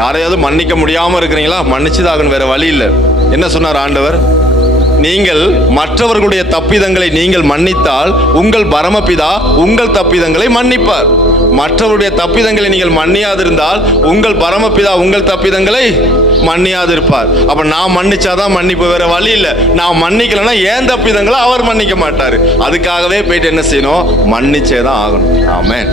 யாரையாவது மன்னிக்க முடியாம இருக்கிறீங்களா? மன்னிச்சுதாகணும், வேற வழி இல்லை. என்ன சொன்னார் ஆண்டவர்? நீங்கள் மற்றவர்களுடைய தப்பிதங்களை நீங்கள் மன்னித்தால் உங்கள் பரமபிதா உங்கள் தப்பிதங்களை மன்னிப்பார். மற்றவருடைய தப்பிதங்களை நீங்கள் மன்னியாதிருந்தால் உங்கள் பரமபிதா உங்கள் தப்பிதங்களை மன்னியாதிருப்பார். அப்ப நான் மன்னிச்சாதான் மன்னிப்பு, வேற வழி இல்லை. நான் மன்னிக்கலன்னா ஏன் தப்பிதங்களை அவர் மன்னிக்க மாட்டாரு. அதுக்காகவே போயிட்டு என்ன செய்யணும்? மன்னிச்சேதான் ஆகணும். ஆமென்.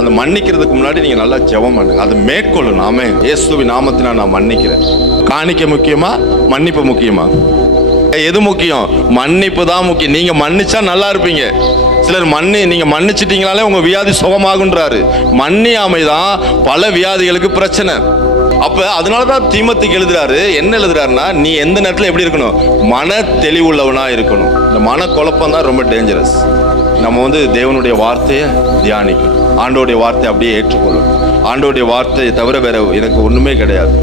அந்த மன்னிக்கிறதுக்கு முன்னாடி நீங்க நல்லா ஜெபம் பண்ணுங்க, அதை மேற்கொள்ளணும். ஆமென். இயேசுவின் நாமத்தினால் நான் மன்னிக்கிறேன். காணிக்க முக்கியமா, மன்னிப்பு முக்கியமா? எது முக்கியம்? மன்னிப்பு தான் முக்கியம். நீங்க மன்னிச்சா நல்லா இருப்பீங்க. சிலர் நீங்க மன்னிச்சிட்டீங்களாலே உங்க வியாதி சுகமாகுன்றாரு. மன்னியாமை தான் பல வியாதிகளுக்கு பிரச்சனை. அப்ப அதனாலதான் தீமோத்தேயுக்கு எழுதுறாரு. என்ன எழுதுறாருன்னா, நீ எந்த நேரத்தில் எப்படி இருக்கணும்? மன தெளிவுள்ளவனா இருக்கணும். இந்த மன குழப்பம் தான் ரொம்ப டேஞ்சரஸ். நம்ம தேவனுடைய வார்த்தையை தியானிக்கணும், ஆண்டோடைய வார்த்தையை அப்படியே ஏற்றுக்கொள்ளணும். ஆண்டோடைய வார்த்தையை தவிர வேற எனக்கு ஒண்ணுமே கிடையாது.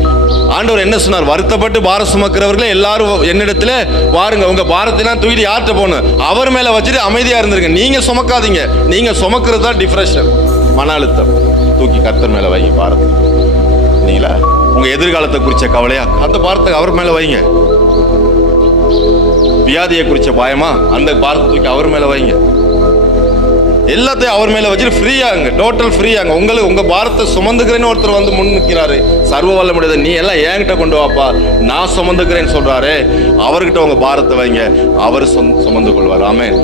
ஆண்டவர் என்ன சொன்னார்? வருத்தப்பட்டு பாரம் சுமக்கிறவர்களே எல்லாரும் என்னிடத்துல வாருங்க, உங்க பாரத்தைலாம் தூக்கிட்டு யார்கிட்ட போகணும்? அவர் மேல வச்சுட்டு அமைதியா இருந்திருங்க. நீங்க சுமக்காதீங்க. நீங்க சுமக்கிறது தான் டிப்ரெஷன், மன அழுத்தம். தூக்கி கர்த்தர் மேல வைங்க பாரத்தை. நீங்களா உங்க எதிர்காலத்தை குறிச்ச கவலையா, அந்த பாரத்தை அவர் மேல வைங்க. வியாதியை குறிச்ச பயமா, அந்த பாரத்தை தூக்கி அவர் மேல வைங்க. எல்லாத்தையும் அவர் மேல வச்சுட்டு ஃப்ரீயாங்க, டோட்டல் ஃப்ரீயாங்க. உங்க பாரத்தை சுமந்துக்கிறேன்னு ஒருத்தர் முன் நிற்கிறாரு. சர்வ வல்ல முடியாது, நீ எல்லாம் என்கிட்ட கொண்டு வாப்பா, நான் சுமந்துக்கிறேன்னு சொல்றாரு. அவர்கிட்ட உங்க பாரத்தை வைங்க, அவர் சுமந்து கொள்வார். ஆமென்.